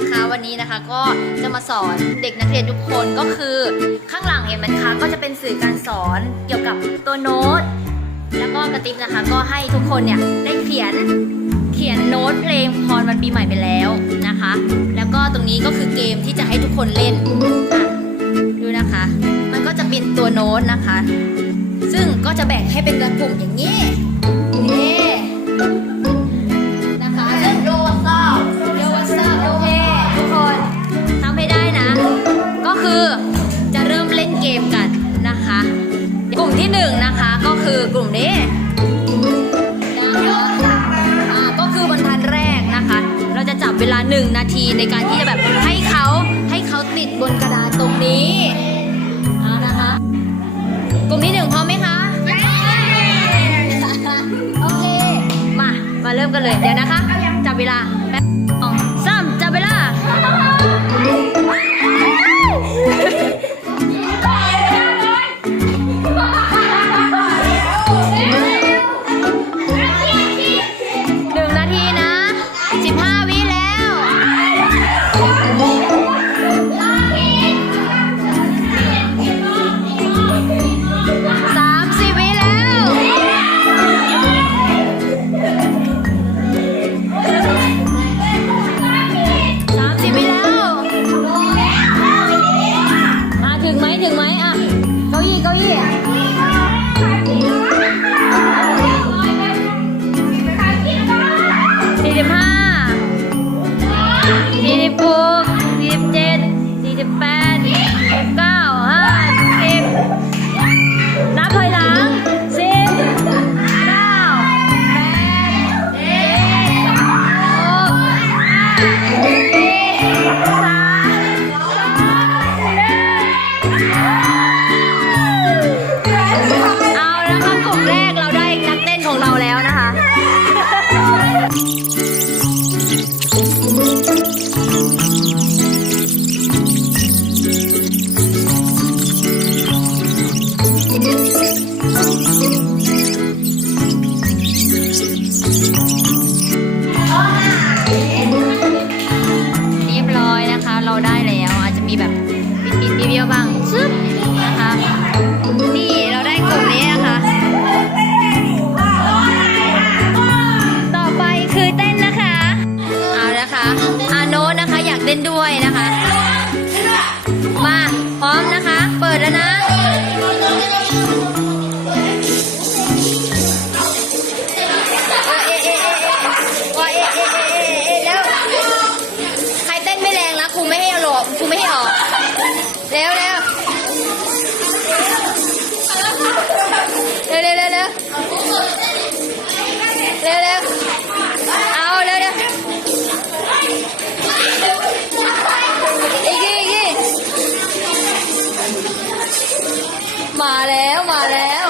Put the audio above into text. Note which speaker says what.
Speaker 1: นะคะ วันนี้นะคะก็จะมาสอนเด็กนักเรียนทุกคนก็คือข้างหลังเห็นไหมคะก็จะเป็นสื่อการสอนเกี่ยวกับตัวโน้ต แล้วก็กระติบนะคะ ก็ให้ทุกคนเนี่ยได้เขียนเขียนโน้ตเพลงพรวันปีใหม่ไปแล้วนะคะ แล้วก็ตรงนี้ก็คือเกมที่จะให้ทุกคนเล่นดูนะคะ มันก็จะเป็นตัวโน้ตนะคะ ซึ่งก็จะแบ่งให้เป็นกลุ่มอย่างนี้ ที่หนึ่งนะคะก็คือกลุ่มนี้นะคะอ่าก็คือบรรทัดแรกนะคะ เราจะจับเวลาหนึ่งนาทีในการที่จะแบบให้เขาให้เขาติดบนกระดานตรงนี้เอานะคะ กลุ่มที่หนึ่งพร้อมไหมคะโอเคมามาเริ่มกันเลยเดี๋ยวนะคะ จับเวลา มีแบบปิดปิดเบี้ยวบ้าง เร็วเร็วเอาเร็วเร็วอีกทีอีกทีมาแล้วมาแล้ว